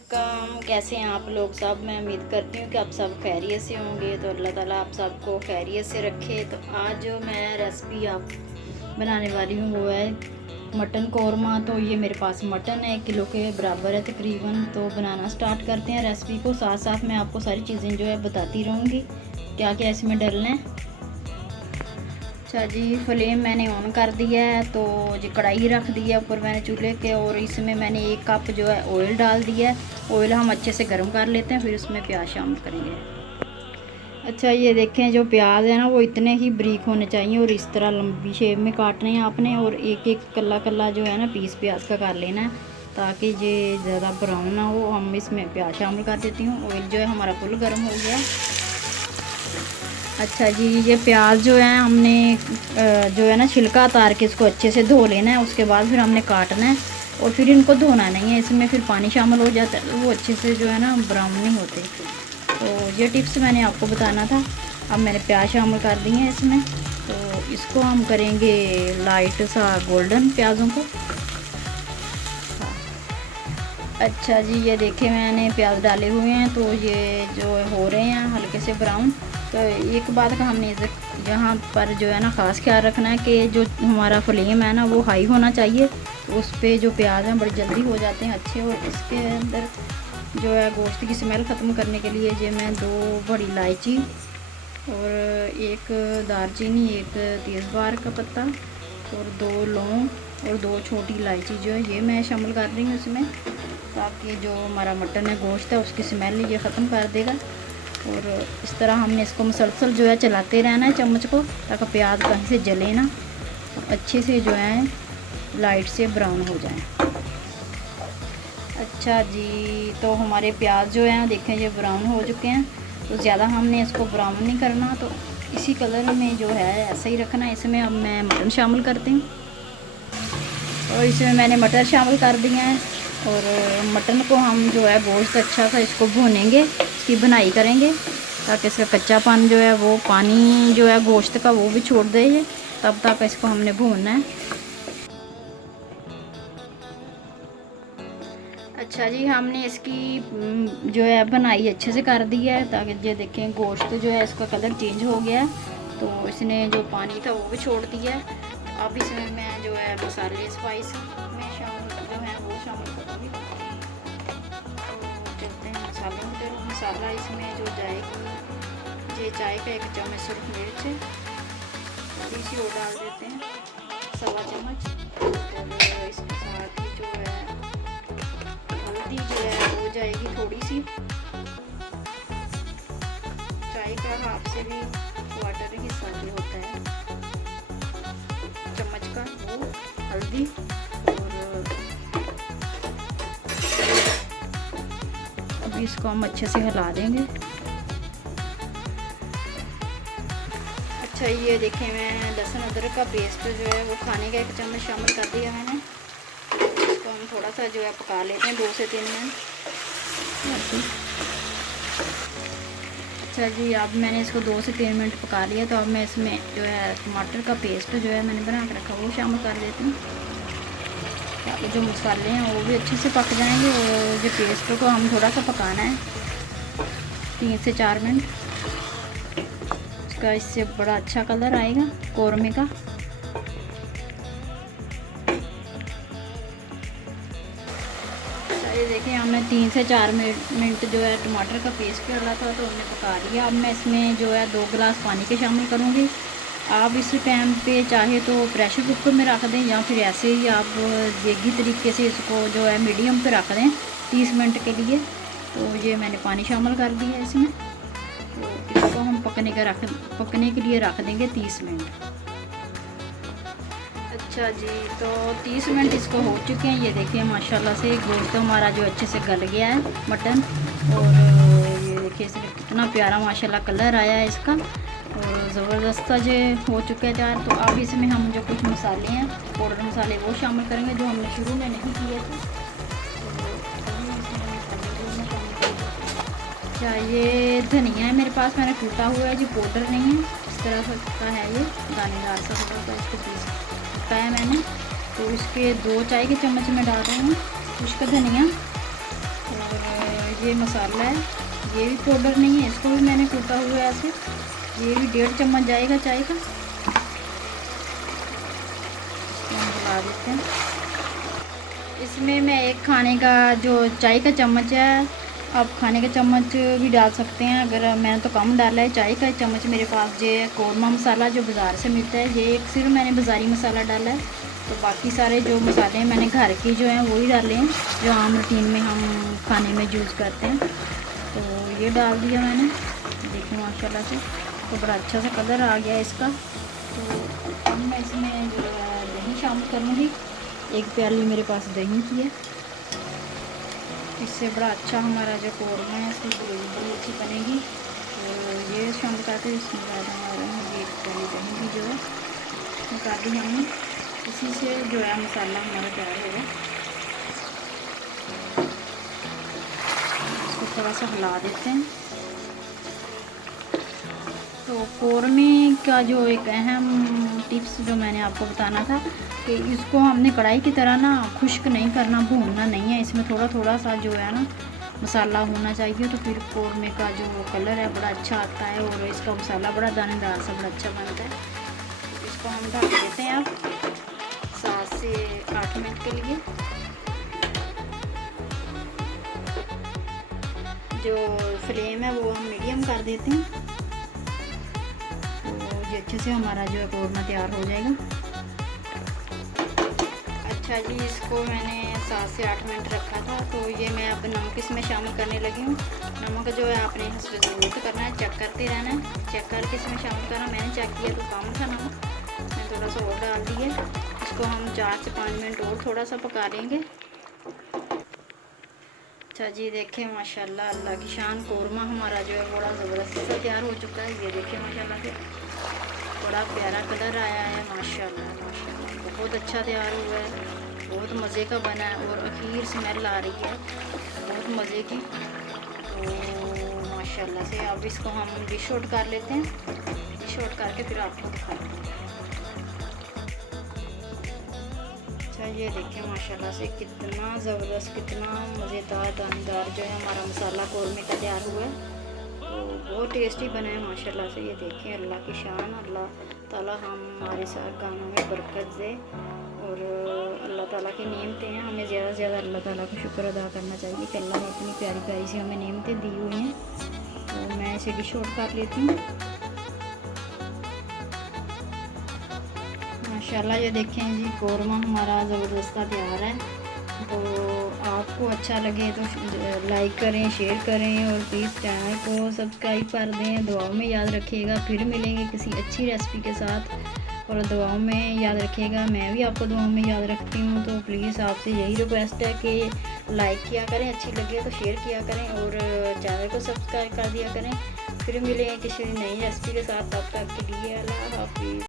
अस्सलामुअलैकुम। कैसे हैं आप लोग सब। मैं उम्मीद करती हूँ कि आप सब खैरियत से होंगे। तो अल्लाह ताला आप सबको खैरियत से रखे। तो आज जो मैं रेसिपी आप बनाने वाली हूँ वो है मटन कौरमा। तो ये मेरे पास मटन है 1 किलो के बराबर है तकरीबन। तो बनाना स्टार्ट करते हैं रेसिपी को। साथ साथ मैं आपको सारी चीज़ें जो है बताती रहूँगी क्या क्या इसमें डलना है। अच्छा जी, फ्लेम मैंने ऑन कर दिया है। तो जी कढ़ाई रख दी है ऊपर मैंने चूल्हे के, और इसमें मैंने 1 कप जो है ऑयल डाल दिया है। ऑयल हम अच्छे से गर्म कर लेते हैं, फिर उसमें प्याज शामिल करेंगे। अच्छा ये देखें, जो प्याज है ना वो इतने ही बारीक होने चाहिए और इस तरह लंबी शेप में काटने हैं आपने। और एक एक कल्ला कल्ला जो है ना पीस प्याज का कर लेना है ताकि ये ज़्यादा ब्राउन ना हो। हम इसमें प्याज शामिल कर देती हूँ। ऑयल जो है हमारा फुल गर्म हो गया। अच्छा जी, ये प्याज जो है हमने जो है ना छिलका उतार के इसको अच्छे से धो लेना है। उसके बाद फिर हमने काटना है और फिर इनको धोना नहीं है। इसमें फिर पानी शामिल हो जाता है, वो अच्छे से जो है ना ब्राउन नहीं होते। तो ये टिप्स मैंने आपको बताना था। अब मैंने प्याज शामिल कर दिए हैं इसमें। तो इसको हम करेंगे लाइट सा गोल्डन प्याज़ों को। अच्छा जी, ये देखिए मैंने प्याज डाले हुए हैं। तो ये जो हो रहे हैं हल्के से ब्राउन। तो एक बात का हमने यहाँ पर जो है ना ख़ास ख्याल रखना है कि जो हमारा फ्लेम है ना वो हाई होना चाहिए। तो उस पर जो प्याज हैं बड़ी जल्दी हो जाते हैं अच्छे। और इसके अंदर जो है गोश्त की स्मेल ख़त्म करने के लिए ये मैं 2 बड़ी इलायची और 1 दालचीनी, 1 तेज़पात का पत्ता और 2 लौंग और 2 छोटी इलायची जो है ये मैं शामिल कर रही हूँ इसमें, ताकि जो हमारा मटन है गोश्त है उसकी स्मेल ये ख़त्म कर देगा। और इस तरह हमने इसको मुसलसल जो है चलाते रहना है चम्मच को, ताकि प्याज कहीं से जले ना, अच्छे से जो है लाइट से ब्राउन हो जाए। अच्छा जी, तो हमारे प्याज जो हैं देखें ये ब्राउन हो चुके हैं। तो ज़्यादा हमने इसको ब्राउन नहीं करना, तो इसी कलर में जो है ऐसा ही रखना है। इसमें अब मैं मटन शामिल करती हूँ और इसमें मैंने मटर शामिल कर दिए हैं। और मटन को हम जो है गोश्त अच्छा सा इसको भूनेंगे, इसकी भुनाई करेंगे ताकि इसका कच्चापन जो है वो पानी जो है गोश्त का वो भी छोड़ दे। तब तक इसको हमने भूनना है। अच्छा जी, हमने इसकी जो है बनाई अच्छे से कर दी है, ताकि ये देखें गोश्त जो है इसका कलर चेंज हो गया। तो इसने जो पानी था वो भी छोड़ दिया है। अब इसमें मैं जो है मसाले स्पाइस में शामिल जो है वो शामिल करूँगी। तो चलते हैं मसाले की तरफ। मसाला इसमें जो जाएगी ये चाय का 1 चम्मच सुरख मिर्च थोड़ी सी और डाल देते हैं, 1.25 चम्मच। और इसके साथ ही जो है हल्दी जो है वो जाएगी थोड़ी सी, चाय का हाफ से भी क्वार्टर हिस्सा जो होता है चम्मच का वो हल्दी। और अभी इसको हम अच्छे से हिला देंगे। अच्छा ये देखें, मैं लहसुन अदरक का पेस्ट जो है वो खाने का 1 चम्मच शामिल कर दिया मैंने। इसको हम थोड़ा सा जो है पका लेते हैं 2 से 3 मिनट। अच्छा जी, अब मैंने इसको 2 से 3 मिनट पका लिया। तो अब मैं इसमें जो है टमाटर का पेस्ट जो है मैंने बना के रखा वो शामिल कर देती हूँ, ताकि जो मसाले हैं वो भी अच्छे से पक जाएंगे। और जो पेस्ट को हम थोड़ा सा पकाना है 3 से 4 मिनट। इसका इससे बड़ा अच्छा कलर आएगा कौरमे का। ये देखिए, हमने 3 से 4 मिनट जो है टमाटर का पेस्ट डाला था तो हमने पका लिया। अब मैं इसमें जो है 2 गिलास पानी के शामिल करूँगी। आप इसी टाइम पे चाहे तो प्रेशर कुकर में रख दें या फिर ऐसे ही आप देगी तरीके से इसको जो है मीडियम पे रख दें 30 मिनट के लिए। तो ये मैंने पानी शामिल कर दिया है इसमें। तो इसको हम पकने के लिए रख देंगे 30 मिनट। अच्छा जी, तो 30 मिनट इसको हो चुके हैं। ये देखिए माशाल्लाह से गोश्त हमारा जो अच्छे से गल गया है मटन। और ये देखिए इसमें कितना प्यारा माशाल्लाह कलर आया है इसका, और ज़बरदस्त जो हो चुका है तैयार। तो अब इसमें हम जो कुछ मसाले हैं पाउडर मसाले वो शामिल करेंगे जो हमने शुरू में नहीं किए थे। अच्छा ये धनिया है मेरे पास, मैंने कूटा हुआ है जी, पाउडर नहीं है। इस तरह का है ये दानेदार सा थोड़ा सा, इसको पीस है मैंने। तो इसके 2 चाय के चम्मच में डाल रही हूँ खुश्क धनिया। और ये मसाला है, ये भी पाउडर नहीं है, इसको भी मैंने कूटा हुआ है ऐसे। ये भी 1.5 चम्मच जाएगा चाय का। मिला देते हैं। इसमें मैं एक खाने का जो चाय का चम्मच है, आप खाने का चम्मच भी डाल सकते हैं, अगर मैंने तो कम डाला है। चाय का चम्मच मेरे पास ये कौरमा मसाला जो बाज़ार से मिलता है, ये एक सिर्फ मैंने बाज़ारी मसाला डाला है। तो बाकी सारे जो मसाले हैं मैंने घर के जो हैं वही डाले हैं, जो आम रूटीन में हम खाने में यूज़ करते हैं। तो ये डाल दिया मैंने, देखिए माशाल्लाह से तो बड़ा अच्छा सा कलर आ गया इसका। तो अब मैं इसमें जो है दही शामिल करूँगी। 1 प्याली मेरे पास दही की है, इससे बड़ा अच्छा हमारा जो कौरमा है इसकी ग्रेवी बड़ी अच्छी बनेगी। तो ये शामिल करते हैं। इसमें हमारा ये 1 प्याली दही भी जो है निकाल दी हमने। इसी से जो है मसाला हमारा तैयार होगा। इसको थोड़ा सा हिला देते हैं। तो कौरमे का जो एक अहम टिप्स जो मैंने आपको बताना था कि इसको हमने कढ़ाई की तरह ना खुश्क नहीं करना, भूनना नहीं है। इसमें थोड़ा थोड़ा सा जो है ना मसाला होना चाहिए, तो फिर कौरमे का जो कलर है बड़ा अच्छा आता है और इसका मसाला बड़ा दानेदार सा बड़ा अच्छा बनता है। इसको हम ढक देते हैं अब 7 से 8 मिनट के लिए। जो फ्लेम है वो हम मीडियम कर देते हैं, तो अच्छे से हमारा जो है कौरमा तैयार हो जाएगा। अच्छा जी, इसको मैंने 7 से 8 मिनट रखा था। तो ये मैं अब नमक इसमें शामिल करने लगी हूँ। नमक जो है आपने हस्ब ज़रूरत करना है, चेक करते रहना है, चेक करके इसमें शामिल करना। मैंने चेक किया तो कम था नमक, मैं थोड़ा सा और डाल दिए। इसको हम 4 से 5 मिनट और थोड़ा सा पका लेंगे। अच्छा जी, देखें माशाल्लाह अल्लाह की शान, कौरमा हमारा जो है बड़ा ज़बरदस्त सा तैयार हो चुका है। ये देखें माशाल्लाह से बड़ा प्यारा कलर आया है। माशाल्लाह माशाल्लाह बहुत अच्छा तैयार हुआ है, बहुत मज़े का बना है और अखीर स्मेल आ रही है बहुत मज़े की। तो माशाल्लाह से अब इसको हम डिश आउट कर लेते हैं। डिश आउट करके फिर आपको दिखाते हैं। अच्छा ये देखिए माशाल्लाह से कितना ज़बरदस्त, कितना मज़ेदार दानेदार जो है हमारा मसाला कौरमे का तैयार हुआ है। तो बहुत टेस्टी बना है माशाल्लाह से। ये देखें अल्लाह की शान, अल्लाह ताला हमारे साथ गानों में बरकत दे और अल्लाह ताला की नेमतें हैं, हमें ज़्यादा से ज़्यादा अल्लाह ताला का शुक्र अदा करना चाहिए कि अल्लाह ने इतनी प्यारी प्यारी सी हमें नेमतें दी हुई हैं। तो मैं इसे डिश आउट कर लेती हूँ। माशाल्लाह ये देखें जी कौरमा हमारा ज़बरदस्त तैयार है। तो आपको अच्छा लगे तो लाइक करें, शेयर करें और प्लीज़ चैनल को सब्सक्राइब कर दें। दुआओं में याद रखिएगा, फिर मिलेंगे किसी अच्छी रेसिपी के साथ और दुआओं में याद रखिएगा। मैं भी आपको दुआओं में याद रखती हूँ। तो प्लीज़ आपसे यही रिक्वेस्ट है कि लाइक किया करें, अच्छी लगे तो शेयर किया करें और चैनल को सब्सक्राइब कर दिया करें। फिर मिलेंगे किसी नई रेसिपी के साथ, तब तक के लिए अल्लाह हाफिज़।